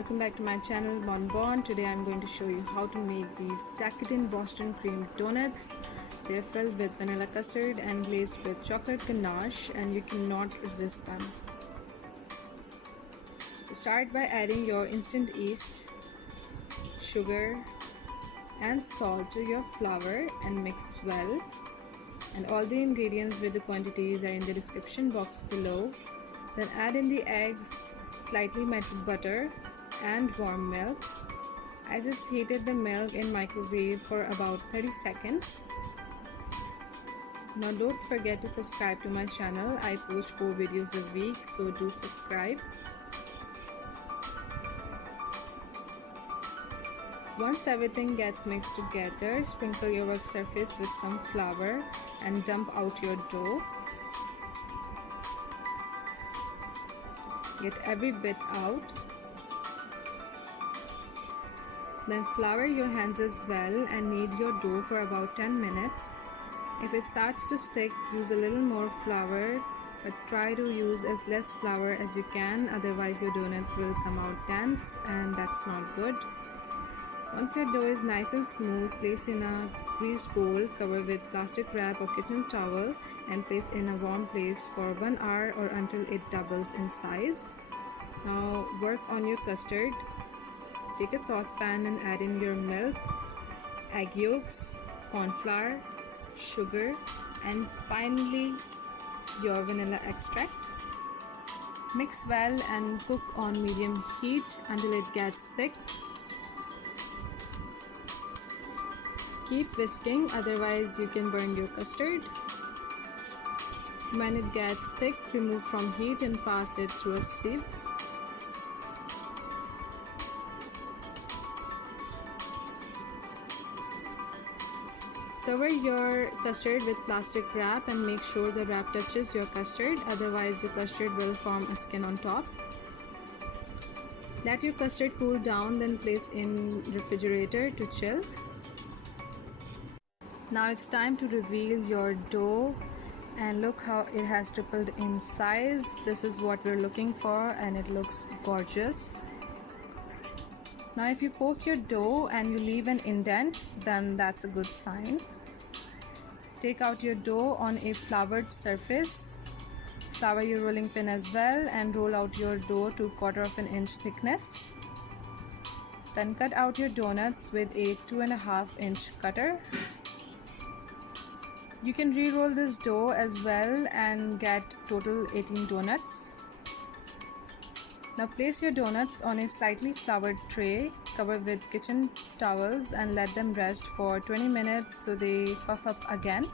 welcome back to my channel Bon. Today I'm going to show you how to make these decadent Boston Cream Doughnuts. They're filled with vanilla custard and glazed with chocolate ganache, and you cannot resist them. So start by adding your instant yeast, sugar and salt to your flour and mix well. And all the ingredients with the quantities are in the description box below. Then add in the eggs, slightly melted butter and warm milk. I just heated the milk in microwave for about 30 seconds. Now don't forget to subscribe to my channel. I post 4 videos a week, so do subscribe. Once everything gets mixed together, sprinkle your work surface with some flour and dump out your dough. Get every bit out. Then flour your hands as well and knead your dough for about 10 minutes. If it starts to stick, use a little more flour, but try to use as less flour as you can, otherwise your donuts will come out dense and that's not good. Once your dough is nice and smooth, place in a greased bowl, cover with plastic wrap or kitchen towel and place in a warm place for 1 hour or until it doubles in size. Now work on your custard. Take a saucepan and add in your milk, egg yolks, corn flour, sugar and finally your vanilla extract. Mix well and cook on medium heat until it gets thick. Keep whisking, otherwise you can burn your custard. When it gets thick, remove from heat and pass it through a sieve. Cover your custard with plastic wrap and make sure the wrap touches your custard, otherwise your custard will form a skin on top. Let your custard cool down, then place in refrigerator to chill. Now it's time to reveal your dough, and look how it has tripled in size. This is what we're looking for and it looks gorgeous. Now if you poke your dough and you leave an indent, then that's a good sign. Take out your dough on a floured surface. Flour your rolling pin as well and roll out your dough to 1/4 inch thickness. Then cut out your donuts with a 2.5 inch cutter. You can re-roll this dough as well and get total 18 donuts. Now place your donuts on a slightly floured tray, cover with kitchen towels and let them rest for 20 minutes so they puff up again.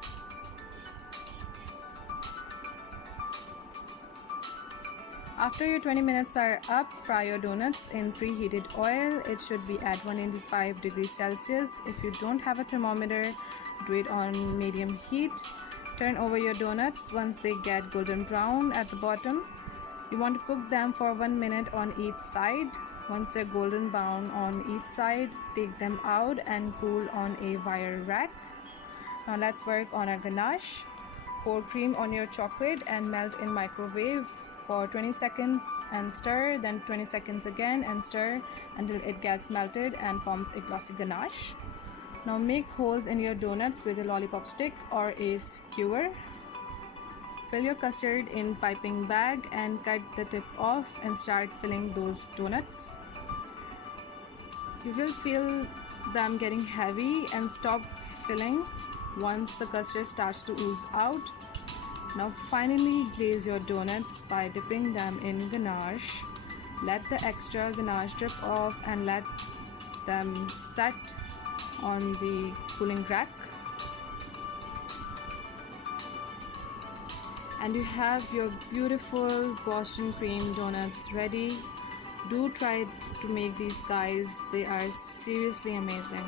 After your 20 minutes are up, fry your donuts in preheated oil. It should be at 185 degrees Celsius. If you don't have a thermometer, do it on medium heat. Turn over your donuts once they get golden brown at the bottom. You want to cook them for 1 minute on each side. Once they're golden brown on each side, take them out and cool on a wire rack. Now let's work on a ganache. Pour cream on your chocolate and melt in microwave for 20 seconds and stir, then 20 seconds again and stir until it gets melted and forms a glossy ganache. Now make holes in your donuts with a lollipop stick or a skewer. Fill your custard in piping bag and cut the tip off and start filling those donuts. You will feel them getting heavy and stop filling once the custard starts to ooze out. Now finally glaze your donuts by dipping them in ganache. Let the extra ganache drip off and let them set on the cooling rack. And you have your beautiful Boston Cream Doughnuts ready. Do try to make these guys, they are seriously amazing.